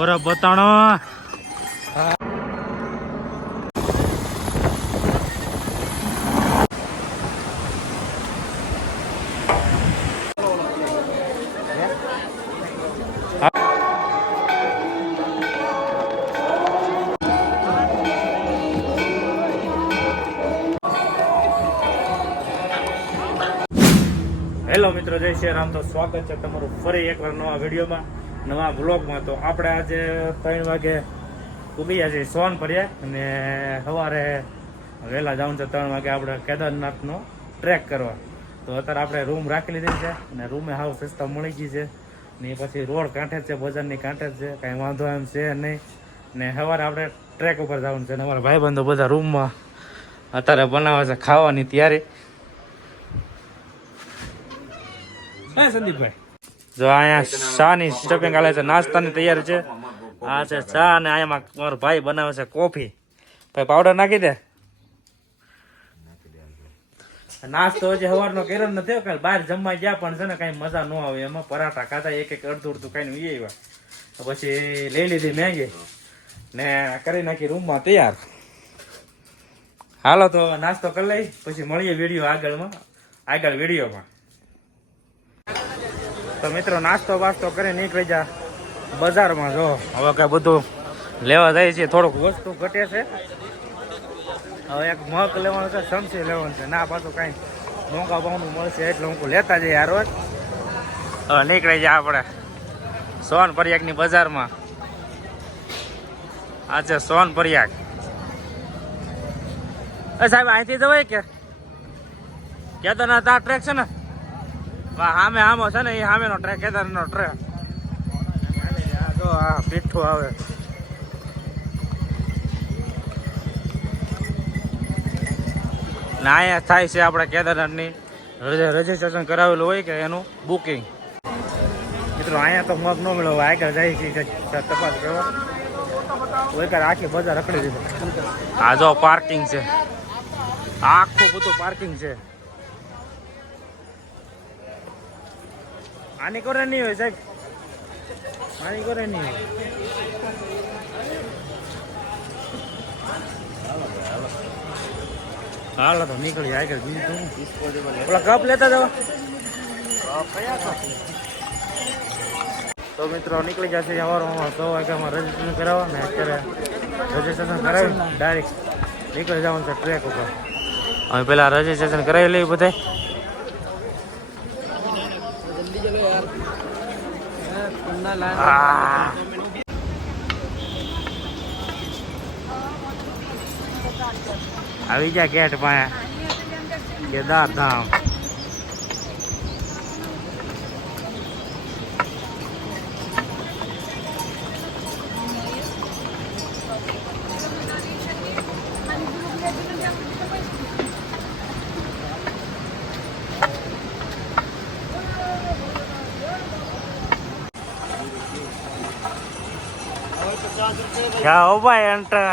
બરફ બતાણો. હેલો મિત્રો, જય શ્રી રામ. તો સ્વાગત છે તમારું ફરી એકવાર નવા વિડીયોમાં, નવા બ્લોગમાં. તો આપણે આજે 3 વાગે ઉભી છીએ સોનપરિયા અને સવારે વહેલા જવાનું છે. 3 વાગે આપણે કેદારનાથનો ટ્રેક કરવા. તો અત્યારે આપણે રૂમ રાખી લીધી છે અને રૂમે હાવ સસ્તા મળી ગઈ છે ને પછી રોડ કાંઠે જ છે, બજારની કાંઠે જ છે, કાંઈ વાંધો એમ છે નહીં. ને સવારે આપણે ટ્રેક ઉપર જવાનું છે અને અમારા ભાઈબંધો બધા રૂમમાં અત્યારે બનાવે છે ખાવાની તૈયારી. સંદીપભાઈ જો અહીંયા ચા ની સ્ટફિંગ આલે છે, નાસ્તાની તૈયારી છે. આ છે ચા અને અહીંયા મારો ભાઈ બનાવે છે કોફી. ભાઈ પાવડર નાખી દે. નાસ્તો હજી સવારનો કર્યો નથી, કાલે બહાર જમવા ગયા પણ છે ને કઈ મજા ન આવે એમાં. પરાઠા ખાતા એક અડધું અડધું કઈ ઈ આવ્યા પછી લઈ લીધી મેગી ને કરી નાખી રૂમમાં તૈયાર. હાલો તો નાસ્તો કરી લઈ પછી મળીએ વિડીયો આગળ વિડીયોમાં. તો મિત્રો નાસ્તો બાસ્તો કરી નીકળી જા બજારમાં. જો હવે કઈ બધું લેવા જાય છે, થોડુંક વસ્તુ ઘટે છે. હવે એક મગ લેવાનું છે, સમસી લેવાનું છે, ના પાછું કાંઈ મોંઘા ભાવનું મળશે એટલે હું લેતા જઈએ આ રોજ. હવે નીકળી જાય આપણે સોનપરિયાગની બજારમાં. આ છે સોનપરિયાગ. સાહેબ અહીંથી જવાય કે કેદારનાથ આ ટ્રેક છે ને સામે આમો છે ને, એ સામેનો ટ્રેક કેદારનો ટ્રેક. જો આ પીઠું આવે. ને અહીંયા થાય છે આપણે કેદારનાથની રજીસ્ટ્રેશન કરાવેલું હોય કે એનું બુકિંગ. મિત્રો અહીંયા તો મગ ન મળ્યો, આગળ જાય છે તપાસ કરવા. આખી બજાર રખડી દીધું. આ જો પાર્કિંગ છે, આખું બધું પાર્કિંગ છે. આની કરે નહીં હોય સાહેબ, આની કરે નહીં હોય. હાલો તો નીકળી આગળ. બીજું ઓલા કપ લેતા જાવ. તો મિત્રો નીકળી જશે સવારમાં 6 વાગ્યામાં રજીસ્ટ્રેશન કરાવવા ને અત્યારે રજીસ્ટ્રેશન કરાવી ડાયરેક્ટ નીકળી જવાનું છે ટ્રેક ઉપર. હવે પેલા રજીસ્ટ્રેશન કરાવી લઈએ બધા. આવી ગયા ગેટ પાસે કેદારધામ. જાઓ ભાઈ એન્ટર.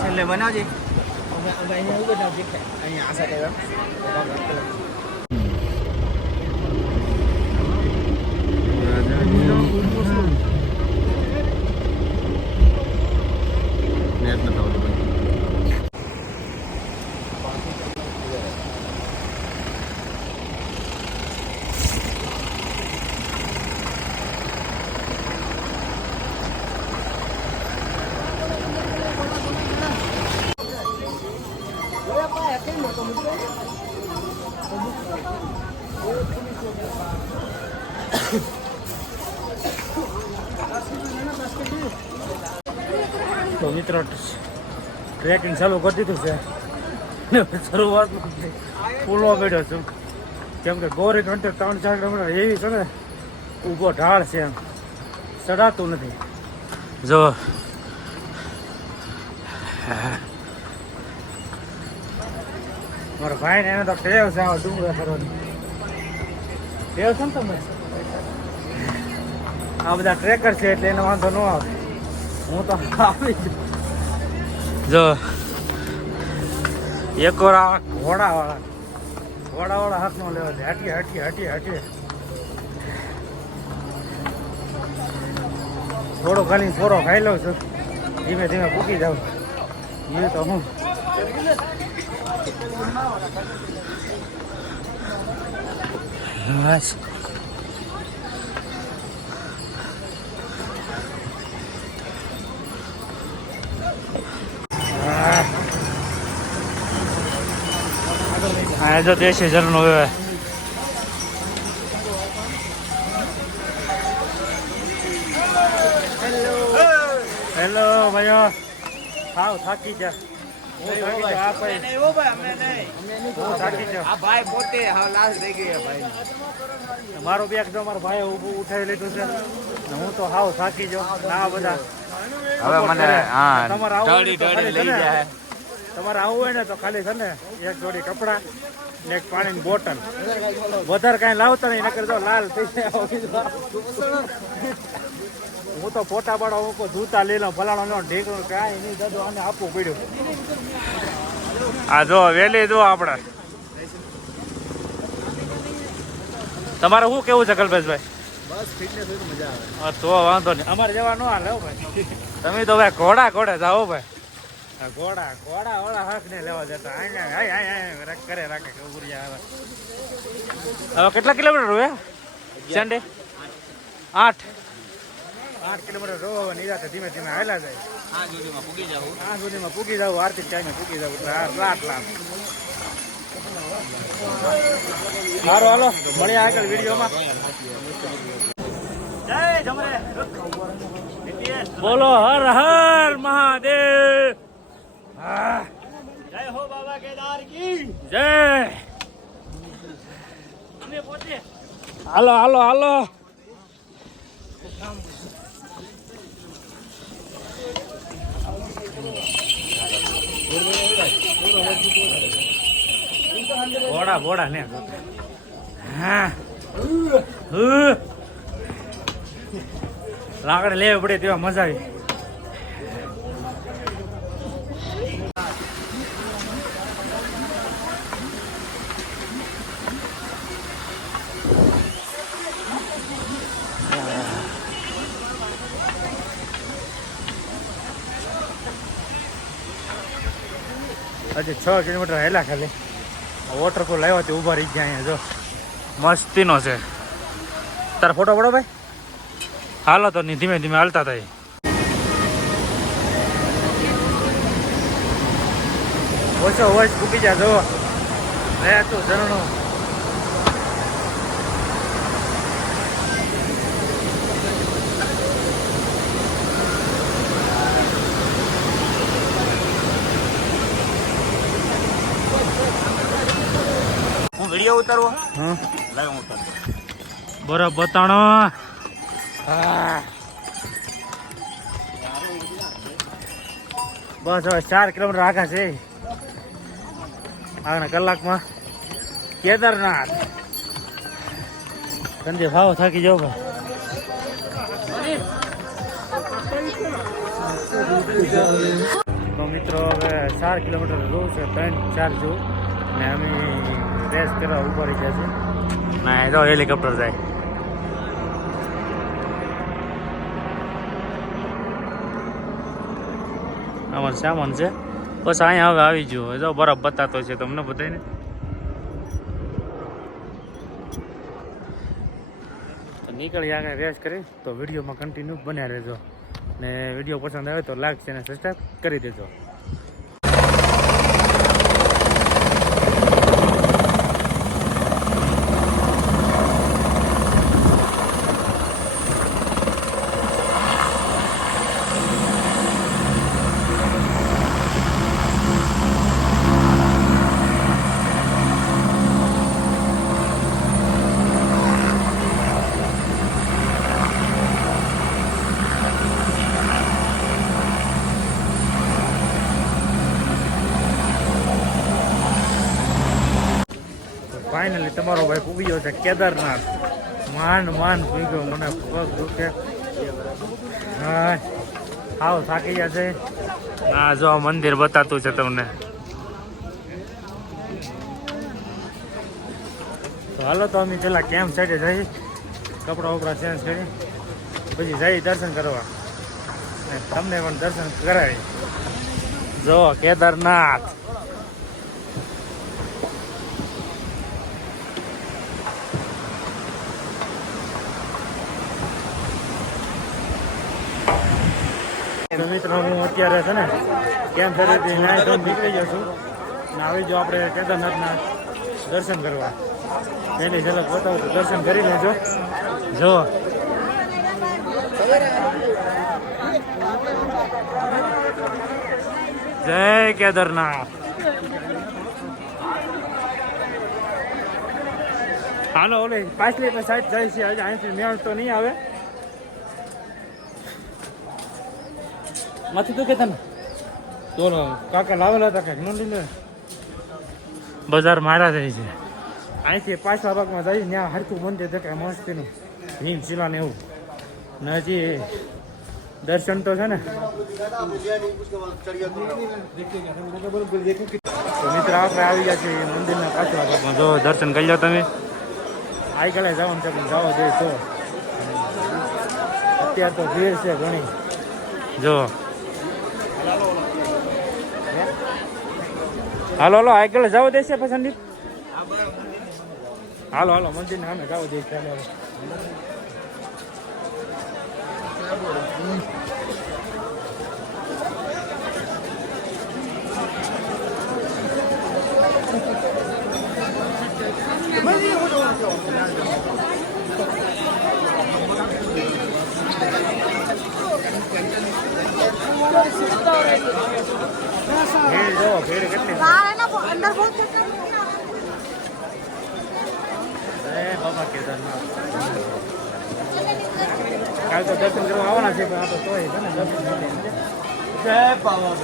છેલ્લે બનાવજે. અહીંયા આશા તો મિત્રો ટ્રેકિંગ ચાલુ કરી દીધું છે. શરૂઆતમાં ફૂલવા બેઠો છું કેમ કે ગોરી ઘંટે 3-4 કિલોમીટર એવી છે ને ઊભો ઢાળ છે, એમ ચડાતું નથી. જો મારા ભાઈ ને એને તો ટેવ છે આવા ડુંગરા કરવાની. ટેવ છે ને તમે આ બધા ટ્રેકર છે એટલે એનો વાંધો ન આવે. હું તો આવી જ જો એકોરા ઘોડાવાળા હાથ નો લેવા છે. હટીએ થોડો ખાલી પોરો ખાઈ લઉં છું, ધીમે ધીમે પૂકી જાઉં. એ તો હું બસ આ જો દેશી ઝરણું હવે હેલો ભાઈઓ હાવ થાકી જા મારો બેગ જો મારો ભાઈ ઉઠાવી લીધું છે. હું તો હાવ થાકી જાઉં. ના બધા હવે મને તમારે આવું હોય ને તો ખાલી છે ને એક જોડી કપડા ને એક પાણીની બોટલ, વધારે કઈ લાવતા નહીં, નકર તો લાલ થઈ જાય. હું તો ફોટા પાડો મૂકો, જૂતા લઈ લઉં, ફલાણો નો ઢીકણું કાંઈ નહીં. દાદો આને આપવું પડ્યું. આ જો વેલી જો આપણે તમારે શું કેવું છે કલ્પેશભાઈ? બસ ફિટનેસ હોય તો મજા આવે. તો વાંધો નહીં, અમારે જેવા ન હાલે ભાઈ. તમે તો ભાઈ ઘોડે જાઓ ભાઈ. ઘોડા વાળા હક ને લેવા જતા કરે રાખે હવે કેટલા કિલોમીટર હોય સંડે? 8 કિલોમીટર રોવા નિરાતે ધીમે ધીમે હાલા જાય. આ સુધીમાં પૂગી જાવ આરતી ટાઈમે પૂગી જાવ એટલે રાત લાખ. સારું હાલો મળ્યા આગળ વિડીયોમાં. જય જમરે બોલો હર હર મહાદેવ. જય હો બાબા કેદાર કી જય. હાલો બોડા ને લાકડે લેવી પડે તેવા મજા આવી. હજી 6 કિલોમીટર હેલા ખાલી. વોટરફોલ આવ્યો તે ઊભા રહી ગયા અહીંયા જો મસ્તીનો છે. તારા ફોટો પડો ભાઈ. હાલો તો નહીં ધીમે ધીમે હાલતા થાય. ઓછો વોઇસ ફૂકી જા જો રે તું ઝરણું. વિડીયો ઉતારવો લાઈવ ઉતારવો બરફ બતાણો. બસ હવે 4 કિલોમીટર આગા છે. આગળના કલાકમાં કેદારનાથ. સંજય ભાવ થાકી જાવ ભાઈ. તો મિત્રો હવે 4 કિલોમીટર રોજ છે, 3-4 જેવું ને અમે રેસ કરવા ઉભા રહી ગયા છે. ના એ તો હેલિકોપ્ટર જાય. અમારો સામાન છે બસ અહીંયા હવે આવી ગયો. જો બરફ બતાતો છે તમને બધાને. તો નીકળી આગળ રેસ કરી તો વિડીયોમાં કન્ટિન્યુ બન્યા રહેજો ને વિડીયો પસંદ આવે તો લાઈક છે અને સબસ્ક્રાઈબ કરી દેજો. ફાઇનલી તમારો ભાઈ પૂગી ગયો છે કેદારનાથ. માંડ પી ગયો, મને પગ દુખે. હા આવ થાકી જશે. હા જો મંદિર બતાતું છે તમને. તો હાલો તો અમે પેલા કેમ્પ સાઈડે જઈએ, કપડા વપડા ચેન્જ કરી પછી જઈ દર્શન કરવા. તમને પણ દર્શન કરાવી. જો કેદારનાથ. મિત્રો હું અત્યારે છે ને કેમ ફરીથી નાય તો નીકળી જશું ને આવી જો આપણે કેદારનાથના દર્શન કરવા. એની ઝલક બતાવું તો દર્શન કરી લેજો. જો જય કેદારનાથ. હાલો ઓલી પાછલી સાઈડ જાય છે. હજી અહીંથી મેળ તો નહીં આવે. નથી તો કેતા ને તો કાકા લાવેલા હતા કંઈક નોંધી લે. બજાર મારા જાય છે. અહીંથી પાછલા ભાગમાં જાય ત્યાં હરકું મંદિર દેખાય મસ્તીનું હિમ શિલા ને એવું. ને હજી દર્શન તો છે ને. મિત્ર આપણે આવી ગયા છીએ મંદિરના પાછલા ભાગમાં. જો દર્શન કરી લો તમે. આઈ કાલે જવાનું છે પણ જવા દે તો અત્યારે તો ભીડ છે ઘણી. જો હાલો હાલો આગળ જવા દેશે પસંદ. હાલો હાલો મંદિર ને અમે જવા દઈશ. ચાલો ભીડ કેટલી અંદર બહુ બાબા કેદારનાથ. કાલ તો દર્શન કરવા આવવાના છે પણ આ તો તોય છે ને દર્શન જય બાબા.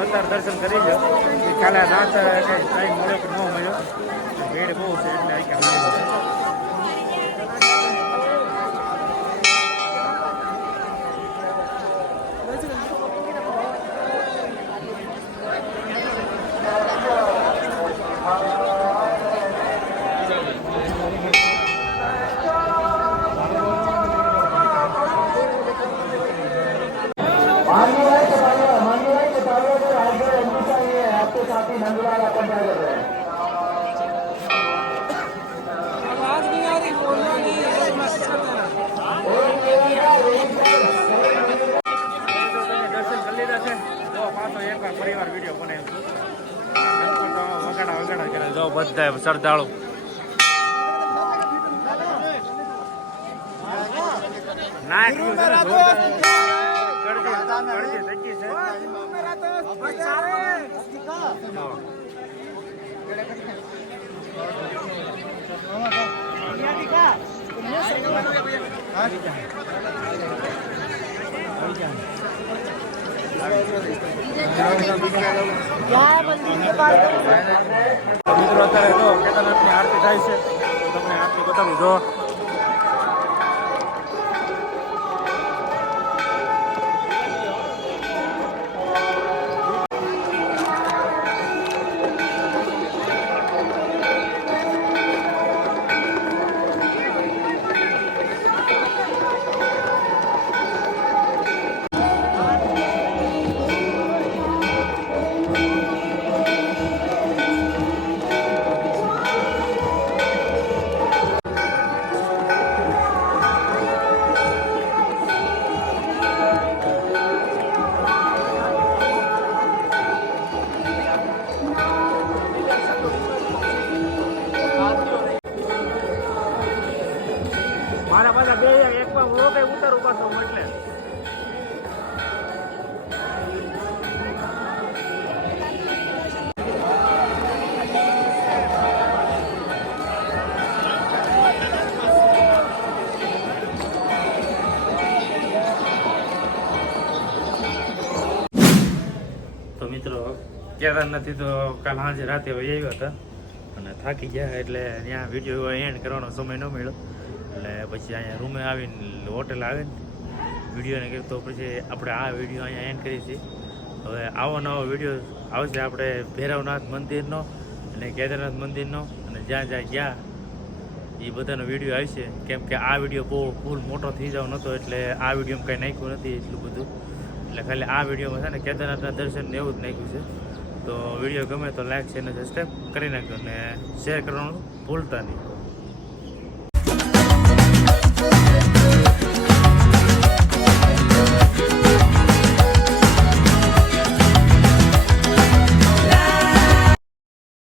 અત્યારે દર્શન કરી લો. કાલે રાત કઈ ટાઈમ મળ્યો કે ન મળ્યો. ભીડ બહુ છે એટલે પરિવાર વિડીયો બનાવ્યો. વગાડા કરે જો બધા શ્રદ્ધાળુ. ના મિત્રો અત્યારે જો કેદારનાથની આરતી થાય છે. તમને આરતી બતાવું. જો મારા પાછા બે એકમાં હું કઈ ઉતારું પાછો એટલે કેદારનાથથી તો કાલ સાંજે રાતે આવ્યા હતા અને થાકી ગયા એટલે ત્યાં વિડીયો એન્ડ કરવાનો સમય ન મળ્યો એટલે પછી અહીંયા રૂમે આવીને હોટેલ આવીને વિડીયોને કર્યો તો પછી આપણે આ વિડીયો અહીંયા એન્ડ કરીએ છીએ. હવે આવો નવો વિડીયો આવશે આપણે ભૈરવનાથ મંદિરનો અને કેદારનાથ મંદિરનો અને જ્યાં જ્યાં ગયા એ બધાનો વિડીયો આવશે. કેમ કે આ વિડીયો બહુ ફૂલ મોટો થઈ જાવ નહોતો એટલે આ વિડીયોમાં કંઈ નાખ્યું નથી એટલું બધું. એટલે ખાલી આ વિડીયોમાં છે ને કેદારનાથના દર્શન ને એવું જ નાખ્યું છે. તો વિડીયો ગમે તો લાઈક છે અને સબસ્ક્રાઈબ કરી નાખજો અને શેર કરવાનું ભૂલતા નહીં.